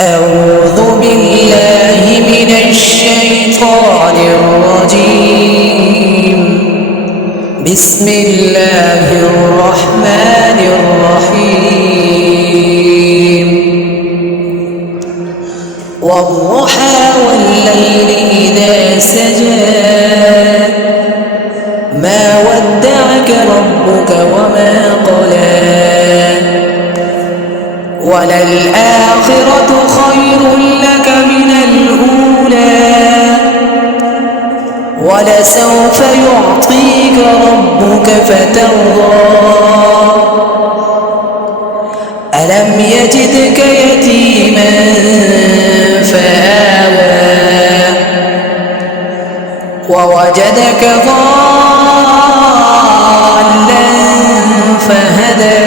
أعوذ بالله من الشيطان الرجيم. بسم الله الرحمن الرحيم. والضحى والليل إذا سجى ما ودعك ربك وما قلى وللآخرة خير لك من الأولى ولسوف يعطيك ربك فترضى ألم يجدك يتيما فآوى ووجدك ضالا فهدى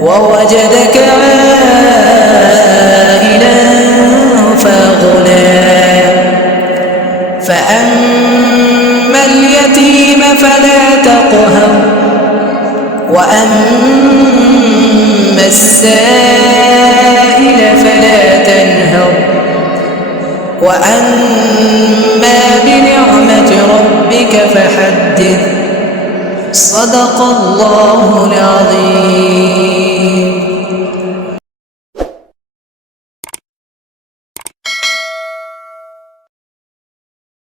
ووجدك عائلا فأغنى فأما اليتيم فلا تقهر وأما السائل فلا تنهر وأما بنعمة ربك فحدث. صدق الله العظيم.